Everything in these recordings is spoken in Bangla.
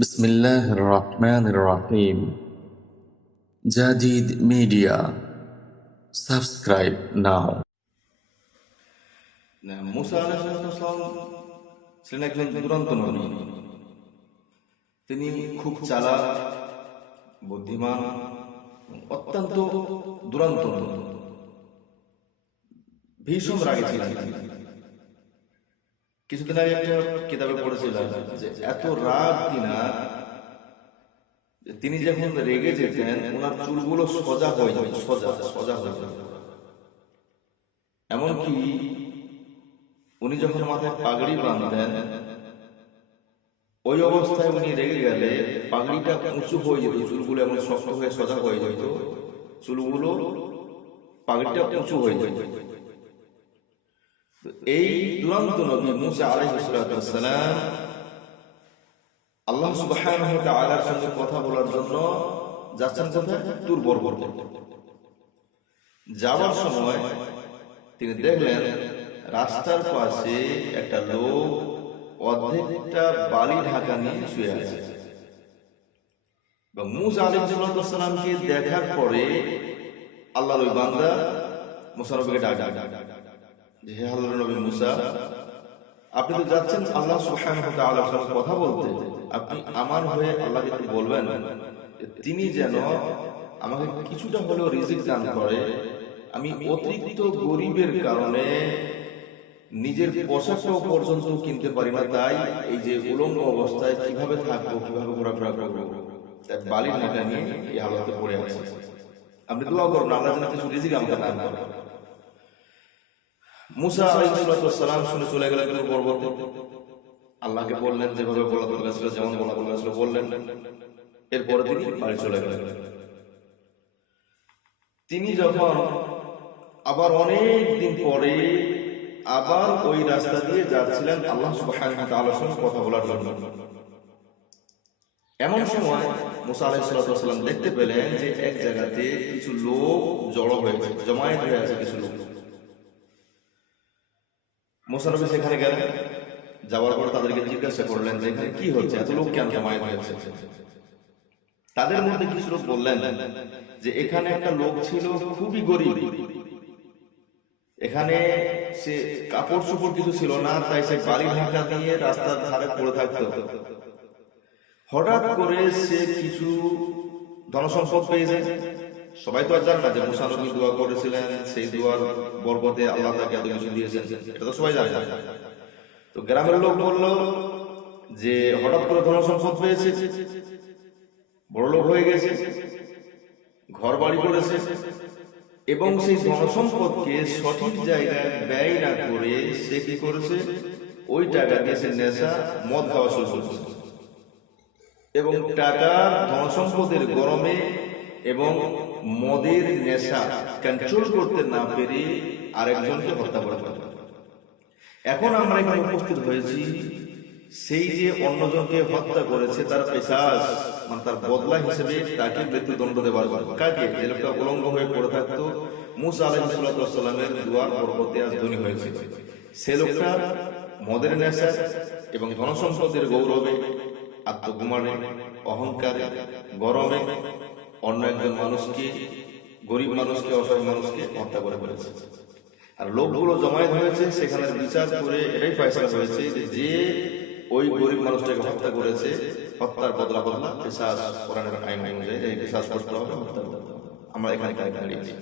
বিসমিল্লাহির রহমানির রহিম। জাদিদ মিডিয়া, সাবস্ক্রাইব নাও। মুসা আলাইহিস সালাম ছিলেন একজন দুরন্ত নবী। তিনি খুব চালাক, বুদ্ধিমান, অত্যন্ত দুরন্ত নবী। ভীষণ রাগী ছিলেন। কিছুদিন আগে একটা কিতাবে পড়েছিলাম যে এত রাগ কিনা তিনি যখন রেগে যেতেন ওনার চুলগুলো সোজা হয়ে যেত, সোজা হয়ে যেত। এমনকি উনি যখন মাথায় পাগড়ি বাঁধতেন ওই অবস্থায় উনি রেগে গেলে পাগড়িটা উঁচু হয়ে যেত, চুলগুলো এমন শক্ত হয়ে সোজা হয়ে যেত, চুলগুলো পাগড়িটা উঁচু হয়ে যেত। এই দুরন্ত নবী মুসা আলাইহিস সালাম আল্লাহ সুবহানাহু ওয়া তাআলার সঙ্গে কথা বলার জন্য যাচ্ছেন কোথায়? তুর পর্বতে। যাওয়ার সময় তিনি দেখলেন রাস্তার পাশে একটা লোক অর্ধেকটা বালি ঢাকা নিয়ে শুয়ে আছে। এবং মুসা আলাইহিস সালামকে দেখার পরে আল্লাহর ওই বান্দা মুসা নবীকে ডাকে যে হে আল্লাহর নবী মুসা, আপনি তো যাচ্ছেন আল্লাহ সুবহানাহু ওয়া তাআলার সাথে কথা বলতে, আপনি আমার হয়ে আল্লাহকে একটু বলবেন তিনি যেন আমাকে কিছুটা হলেও রিজিক দান করে। আমি অতিরিক্ত গরিবের কারণে নিজের পোশাকটাও পর্যন্ত কিনতে পারি না, তাই এই যে উলঙ্গ অবস্থায় কিভাবে থাকবো, কিভাবে ঘোরাফেরা করবো, তাই বালির ঢাকা নিয়ে এই হালতে পড়ে আছে। আপনি দোয়া করুন আল্লাহ যেন কিছু রিজিক আমাকে দান করে। মুসা আলাইহিস সালাম শুনে চলে গেলেন পর্বতে। আল্লাহকে বললেন যেভাবে বলা দরকার ছিল, যেমন বলা দরকার ছিল বললেন। এরপরে তিনি বাড়ি চলে গেলেন। তিনি যখন আবার অনেক দিন পরে আবার ওই রাস্তা দিয়ে যাচ্ছিলেন আল্লাহ সুবহানাহু ওয়া তাআলার সঙ্গে কথা বলার জন্য, এমন সময় মুসা আলাইহিস সালাম দেখতে পেলেন যে এক জায়গাতে কিছু লোক জড়ো হয়েছে, জমায়েত হয়ে আছে কিছু লোক। মুসা নবী সেখানে গেলেন। যাওয়ার পর তাদেরকে জিজ্ঞাসা করলেন যে এখানে কি হচ্ছে, এত লোক কেন জমায়েত হয়েছে? তাদের মধ্যে কিছু লোক বললেন যে এখানে একটা লোক ছিল খুবই গরিব, এখানে সে কাপড় চোপড় কিছু ছিল না, তাই সে বালি ঢাকা দিয়ে রাস্তার ধারে পড়ে থাকতো। হঠাৎ করে সে কিছু ধনসম্পদ পেয়ে যায়। সবাই তো আর জানে না যে মুসা নবী দোয়া করেছিলেন, সেই দোয়ার বরকতে আল্লাহ তাকে এত কিছু দিয়েছেন, এটা তো সবাই জানে। তো গ্রামের লোক বলল যে হঠাৎ করে ধনসম্পদ পেয়েছে, বড় লোক হয়ে গেছে, ঘর বাড়ি করেছে, এবং সেই ধনসম্পদকে সঠিক জায়গায় ব্যয় না করে সে কি করেছে, ওই টাকা দিয়ে সে নেশা মদ খাওয়া শুরু করেছে। এবং টাকার ধনসম্পদের গরমে এবং মদের নেশা কন্ট্রোল করতে না পেরে আরেকজনকে হত্যা করে। এখন আমরা এখানে উপস্থিত হয়েছি সেই যে অন্যজনকে হত্যা করেছে তার পেশাস, মানে তার বদলা হিসেবে তাকে মৃত্যুদণ্ড দেওয়ার জন্য। কাকে? যে লোকটা উলঙ্গ হয়ে পড়ে থাকতো, মুসা আলাইহিস সালামের দুয়ার পর্বতে আজ ধনী হয়েছে, সে লোকটা মদের নেশা এবং ধনসম্পদের গৌরবে, আত্মকুমারে, অহংকারে, গরমে অন্য একজন মানুষকে, গরিব মানুষকে, অসহায় মানুষকে হত্যা করে ফেলেছে। আর লোকগুলো জমায়েত হয়েছে, সেখানে বিচার করে এটাই ফয়সালা হয়েছে যে ওই গরিব মানুষটাকে হত্যা করেছে, হত্যার বদলা কিসাস, কোরআনের আইন অনুযায়ী এই কিসাস করতে হবে, হত্যা করতে হবে। আমরা এখানে দাঁড়িয়েছি।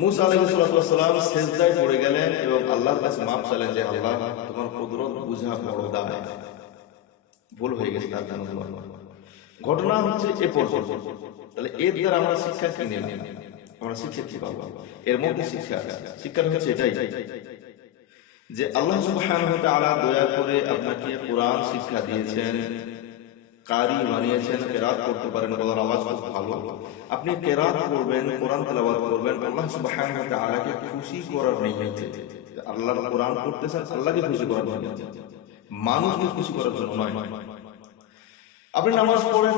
মুসা আলাইহিস সালাম সিজদায় পড়ে গেলেন এবং আল্লাহর কাছে মাফ চাইলেন যে আল্লাহ, তোমার কুদরত বুঝা বড় দায়, ভুল হয়ে গেছে তার জন্য। ঘটনা হচ্ছে এ পর্যন্ত। তাহলে এর দ্বারা আমরা শিক্ষা কি নিলাম? আমরা শিক্ষা কি পাবো? এর মধ্যে শিক্ষা হচ্ছে এটাই যে আল্লাহ সুবহানাহু ওয়া তাআলা দয়া করে আপনাকে কোরআন শিক্ষা দিয়েছেন, কারি বানিয়েছেন, কেরাত করতে পারেন, গলার আওয়াজ খুব ভালো। আপনি কেরাত করবেন, কোরআন তেলাওয়াত করবেন আল্লাহ সুবহানাহু ওয়া তাআলাকে খুশি করার নিয়তে। আল্লাহর কোরআন পড়তেছেন আল্লাহকে খুশি করার নিয়তে, মানুষকে খুশি করার জন্য নয়। আপনি নামাজ পড়েন,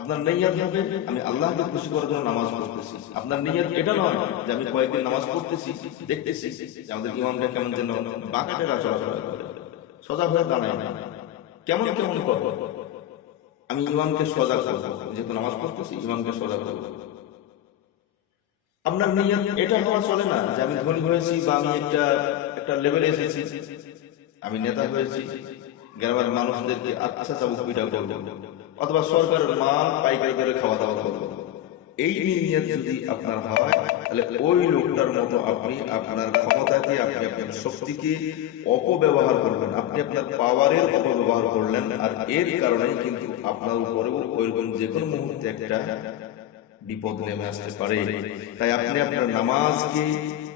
আপনার নিয়ত হবে আমি আল্লাহকে খুশি করার জন্য নামাজ পড়তেছি। আপনার নিয়ত এটা নয় যে আমি কয়েকদিন নামাজ পড়তেছি, দেখতেছি যে আমাদের ইমামটা কেমন যেন বাঁকাটেরা চলাফেরা করে, সোজা হয়ে দাঁড়ায় না, কেমন কেমন করে। আমি ইমামকে সজাগ করবো, যেহেতু নামাজ পড়তেছি ইমামকে সজাগ করবো। আপনার নিয়ত এটা হওয়া চলে না যে আমি ধনী হয়েছি বা আমি একটা লেভেলে এসেছি, আমি নেতা হয়েছি, গ্রামের মানুষদেরকে আচ্ছা চাবুকপিটা করবো, অথবা সরকারের মা পাইকারি করে খাওয়া দাওয়া করবো। এই নিয়ত যদি আপনার হয়, তাহলে ওই লোকটার মতো আপনি আপনার ক্ষমতাকে, আপনি আপনার শক্তিকে অপব্যবহার করবেন, আপনি আপনার পাওয়ারের অপব্যবহার করলেন। আর এর কারণে কিন্তু আপনার উপরেও ওইরকম যে কোনো মুহূর্তে একটা বিপদ নেমে আসতে পারে। তাই আপনি আপনার নামাজকে,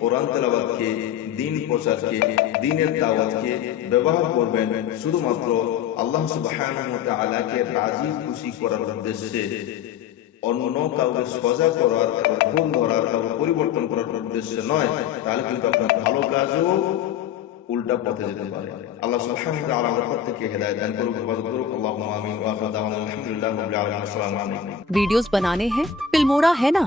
কোরআন তেলাওয়াতকে, দ্বীন প্রচারকে, দ্বীনের দাওয়াতকে ব্যবহার করবেন শুধুমাত্র আল্লাহ সুবহানাহু ওয়া তাআলাকে রাজি খুশি করার উদ্দেশ্যে, অন্য কাউকে সজা করার, ভুল ধরার, কাউকে পরিবর্তন করার উদ্দেশ্যে নয়। তাহলে কিন্তু আপনার ভালো কাজও উল্টা পথে যেতে পারে। আল্লাহ সুবহানাহু ওয়া তাআলা আমাদের প্রত্যেককে হেদায়েত দান করুন। আল্লাহুম্মা আমিন ওয়া আখিরু দাওয়ানা আলহামদুলিল্লাহি রাব্বিল আলামিন। আসসালামু আলাইকুম। वीडियोस बनाने हैं, फिल्मोरा है ना।